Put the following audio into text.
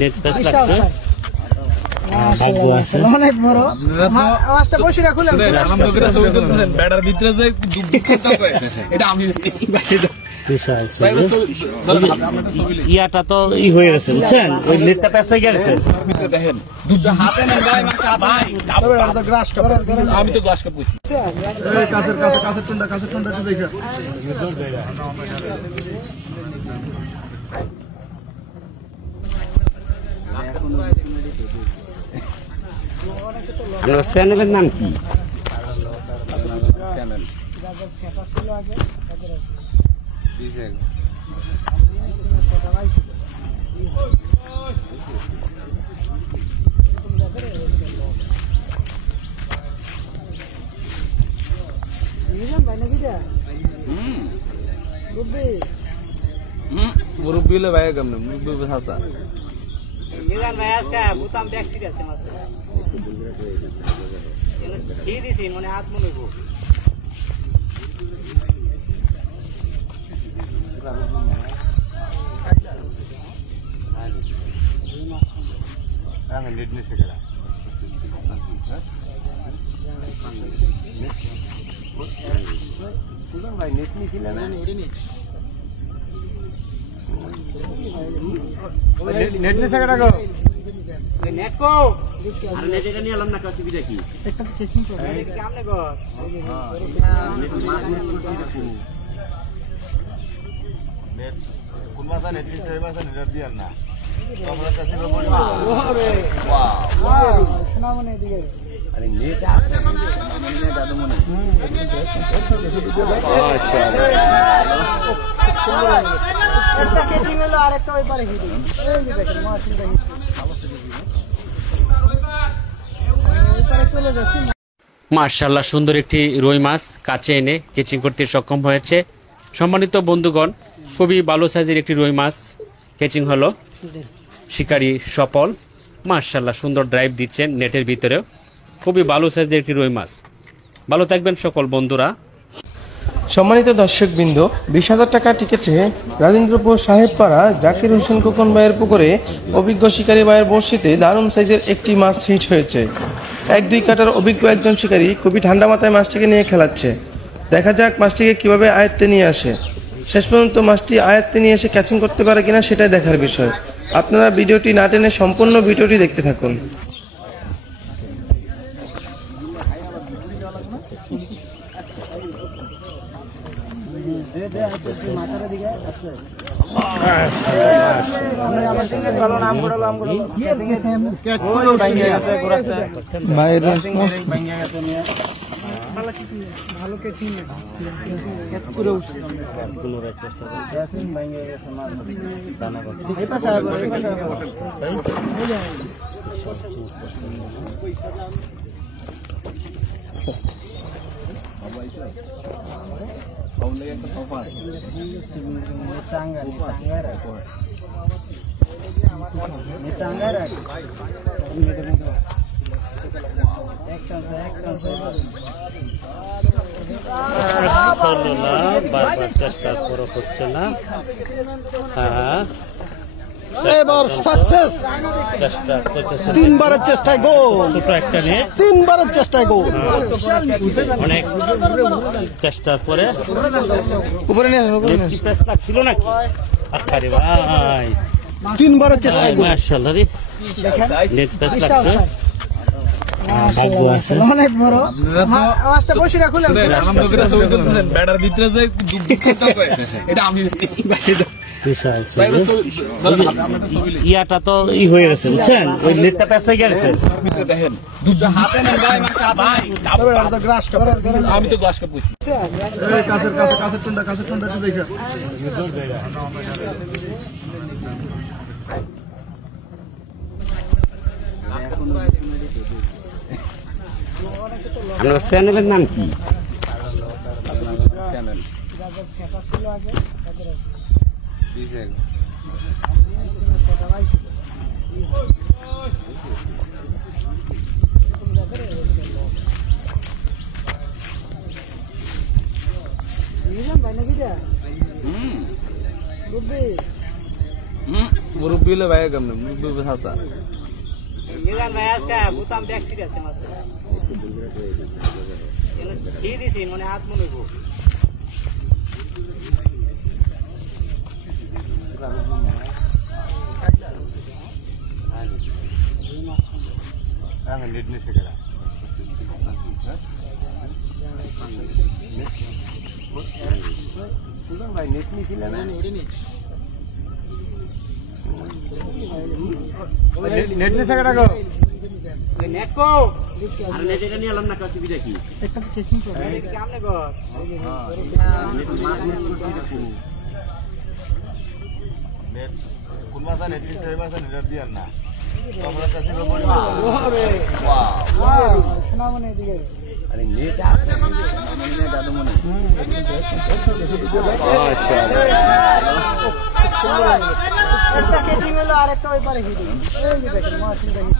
Net press লাগছে অনেক বড় আওয়াজটা বসে রাখুন আনন্দ করে ছবি তুলতেছেন ব্যাটার ভিতরে যে এটা আমি ইয়াটা তো ই হয়ে গেছে বুঝছেন ওই নেটটা পেছে গেছে দেখেন দুটো হাতে নেন ভাই ভাই তো গ্লাস কাপ আমি তো গ্লাস কাপ কইছি এই কাছের টুন্ডা দেখো আপনার চ্যানেলের নাম কি চ্যানেল ছিল আগে মুরব্বী হলে ভাই কেমন মুরব্বী হাসা বুতাম দেখছি মানে হাত মনে ভাই নেট নিয়েছিলেন নেট নিয়ে টাকা নেট কো আর নেট এটা নিয়ে এলাম না কত কি দেখি একটা চেকিং করব এটা কি আমনে গো নেট কোন মাসা নেট দিতে হবে মাসা নেট দিয়ার না আমরা কাছে বলি ওরে ওয়াও শোনা মনে দিকে আরে নেট আছে মনে দাদু মনে মাশাআল্লাহ একটা কেচিং হলো আর একটা ওই পারে হিডি এই যে দেখেন মাশাআল্লাহ মাশাআল্লাহ সুন্দর একটি রুই মাছ কাছে এনে কেচিং করতে সক্ষম হয়েছে। সম্মানিত বন্ধুগণ, খুবই ভালো সাইজের একটি রুই মাছ কেচিং হলো। শিকারী সফল। মাশাআল্লাহ সুন্দর ড্রাইভ দিচ্ছেন নেটের ভিতরেও। খুবই ভালো সাইজের একটি রুই মাছ। ভালো থাকবেন সকল বন্ধুরা। সম্মানিত দর্শকবৃন্দ, 20,000 টাকা টিকেটে রাজেন্দ্রপুর সাহেবপাড়া জাকির হোসেন খোকন ভাইয়ের পুকুরে অভিজ্ঞ শিকারী ভাইয়ের বড়শিতে দারুণ সাইজের একটি মাছ হিট হয়েছে। 1-2 কাটার অভিজ্ঞ একজন শিকারী খুবই ঠান্ডা মাথায় মাছটিকে নিয়ে খেলাচ্ছে। দেখা যাক মাছটিকে কিভাবে আয়ত্তে নিয়ে আসে। শেষ পর্যন্ত মাছটি আয়ত্তে নিয়ে এসে ক্যাচিং করতে পারে কিনা সেটাই দেখার বিষয়। আপনারা ভিডিওটি না টেনে সম্পূর্ণ ভিডিওটি দেখতে থাকুন। বারবার চেষ্টা করা হচ্ছে না। এবার সাকসেস, চেষ্টা করতেছে, 3 বারের চেষ্টায় গোল। ছোট একটা নেট, 3 বারের চেষ্টায় গোল। অনেক চেষ্টার পরে উপরে নিয়ে প্রেস লাগছিল নাকি? আরে ভাই 3 বারের চেষ্টায় গোল। মাশাআল্লাহ রে, নেট প্রেস লাগছে। অনেক বড় আওয়াজটা বসে রাখুন আনন্দ করে ছবি তুলতেছেন ব্যাটার ভিতরে যে এটা আমি ইয়াটা তো ই হয়ে গেছে বুঝছেন ওই নেটটা পেছে গেছে দেখেন দুটো হাতে নেন ভাই ভাই তো গ্লাস কাপ আমি তো গ্লাস কাপ কইছি এই কাছের টুন্ডা দেখো আপনার চ্যানেলের নাম কি? চ্যানেল ছিল আগে মুরব্বী মুরব্বী হলে ভাই কেমন মুরব্বী হাসা মিজান ভাই আজকে বুতাম দেখছি আছে মাত্র কি দিছি মানে হাত মনে গো নেট কো আর নেট এটা নিয়ে এলাম না কত কি দেখি একটা কেচিং করে কেমনে গো কোন মাসা নেট দিছে এই মাসা নেট দিয়ার না আমরা কাছে শোনা মনে দিকে আরে নেট আছে নেট দাদু মনে মাশাআল্লাহ একটা কেচিং হলো আর একটা ওই পারে হিট এই যে দেখেন মাশিনটা হিট